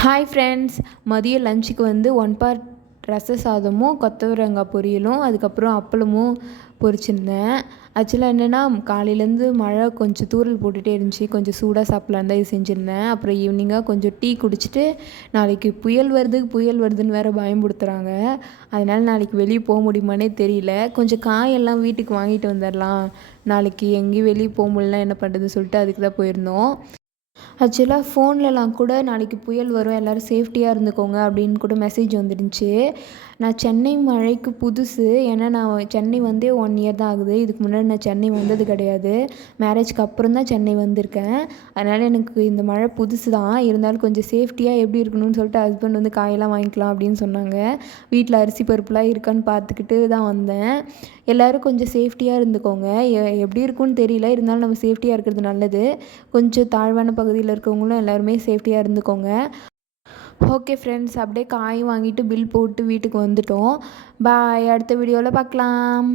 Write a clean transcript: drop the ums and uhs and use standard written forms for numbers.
Hi friends. மதியம் லஞ்சுக்கு வந்து ஒன் பார்ட் ரச சாதமும் கொத்தவரங்காய் பொரியலும் அதுக்கப்புறம் அப்பளமும் பொரிச்சிருந்தேன். ஆக்சுவலாக என்னென்னா காலையிலேருந்து மழை கொஞ்சம் தூறல் போட்டுகிட்டே இருந்துச்சு. கொஞ்சம் சூடாக சாப்பிட்லான்னு தான் இது செஞ்சுருந்தேன். அப்புறம் ஈவினிங்காக கொஞ்சம் டீ குடிச்சிட்டு நாளைக்கு புயல் வருதுன்னு வேறு பயம்படுத்துகிறாங்க. அதனால் நாளைக்கு வெளியே போக முடியுமானே தெரியல. கொஞ்சம் காயெல்லாம் வீட்டுக்கு வாங்கிட்டு வந்துடலாம், நாளைக்கு எங்கேயும் வெளியே போக முடியலனா என்ன பண்ணுறதுன்னு சொல்லிட்டு அதுக்கு தான் போயிருந்தோம். ஆக்சுவலாக ஃபோன்லலாம் கூட நாளைக்கு புயல் வரும், எல்லோரும் சேஃப்டியாக இருந்துக்கோங்க அப்படின்னு கூட மெசேஜ் வந்துருந்துச்சு. நான் சென்னை மழைக்கு புதுசு. ஏன்னா நான் சென்னை வந்தே 1 இயர் தான் ஆகுது. இதுக்கு முன்னாடி நான் சென்னை வந்தது கிடையாது. மேரேஜ்க்கு அப்புறம் தான் சென்னை வந்திருக்கேன். அதனால் எனக்கு இந்த மழை புதுசு தான். இருந்தாலும் கொஞ்சம் சேஃப்டியாக எப்படி இருக்கணும்னு சொல்லிட்டு ஹஸ்பண்ட் வந்து காயெல்லாம் வாங்கிக்கலாம் அப்படின்னு சொன்னாங்க. வீட்டில் அரிசி பருப்புலாம் இருக்கான்னு பார்த்துக்கிட்டு தான் வந்தேன். எல்லோரும் கொஞ்சம் சேஃப்டியாக இருந்துக்கோங்க. எப்படி இருக்கும்னு தெரியல, இருந்தாலும் நம்ம சேஃப்டியாக இருக்கிறது நல்லது. கொஞ்சம் தாழ்வான பகுதியில் இருக்கவங்களும் எல்லாருமே சேஃப்டியாக இருந்துக்கோங்க. ஓகே ஃப்ரெண்ட்ஸ், அப்படியே காய் வாங்கிட்டு பில் போட்டு வீட்டுக்கு வந்துட்டோம். பாய். அடுத்த வீடியோவில் பார்க்கலாம்.